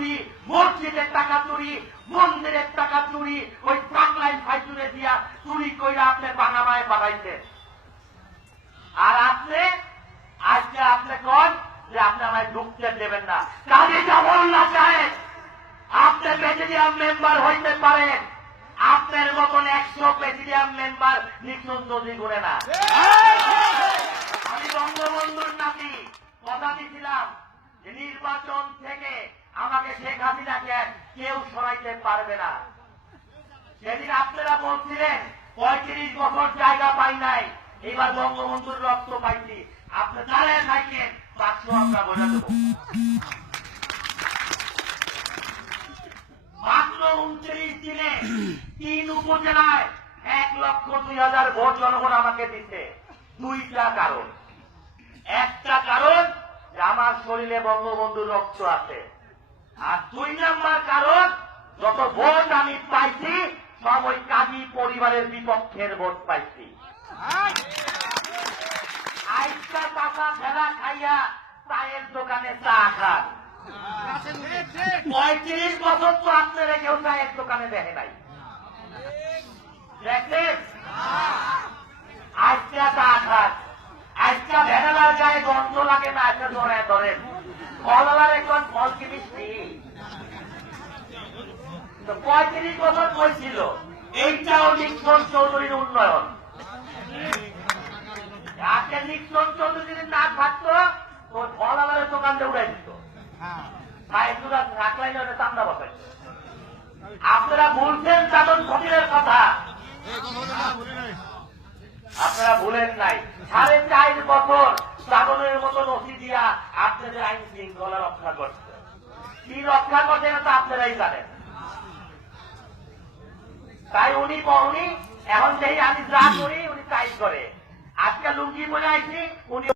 চুরি, মসজিদের টাকা চুরি, মন্দিরের টাকা চুরি, ওই বাংলায় ফাইজুরে দিয়া চুরি কইরা আপনি বানামায় বানাইছেন। আর আপনি আজকে আপনি কন যে আপনি আমায় ঢুকতে দেবেন না। কাজী জাফরুল্লাহ সাহেব, আপনি প্রেসিডিয়াম মেম্বার হইতে পারেন, আপনার মতন 100 প্রেসিডিয়াম মেম্বার নিঃসন্দ যদি করে না। আমি বঙ্গবন্ধুর নাতি কথা দিয়েছিলাম যে নির্বাচন থেকে আমাকে শেখ হাসিনাকে কেউ সরাইতে পারবে না। সেদিন আপনারা বলছিলেন 35 বছর জায়গা পাই নাই, এবার বঙ্গবন্ধুর রক্ত পাইছি। আপনি দাঁড়ায় থাকেন, বাক্স আমরা বোঝা দেব। মাত্র 29 দিনে 3 উপজেলায় 1,02,000 ভোট জনগণ আমাকে দিচ্ছে। 2টা কারণ। একটা কারণ যে আমার শরীরে বঙ্গবন্ধুর রক্ত আছে, আর 2 নম্বর কারণ যত ভোট আমি পাইছি সব ওই কাজী পরিবারের বিপক্ষের ভোট পাইছি। আইসা টাকা ভেলা খাইয়া চায়ের দোকানে চা খান। 35 বছর তো আপনারা কেউ চায়ের দোকানে দেখে নাই, দেখেন? আজকা চা খান, আজকা ভেড়ালার গায়ে গন্ধ লাগে না, আজকা ধরে ধরেন ফলালার এখন ফল কি মিষ্টি। 35 বছর বলছিল এইটাও নিক্সন চৌধুরীর উন্নয়ন। আজকে নিক্সন চৌধুরীর না থাকতো তোর ফলালারের দোকানটা উড়াই দিত, রাখলাই না চান্দা বসাই। আপনারা বলছেন চাদন ফকিরের কথা, আপনারা ভুলেন নাই 4.5 বছর চাদনের মতো নথি দিয়া আপনাদের আইন শৃঙ্খলা রক্ষা করছে। কি রক্ষা করছে না তা আপনারাই জানেন। তাই উনি এখন যেই আমি যা করি উনি তাই করে। আজকে লুঙ্গি পরে আইছি, উনি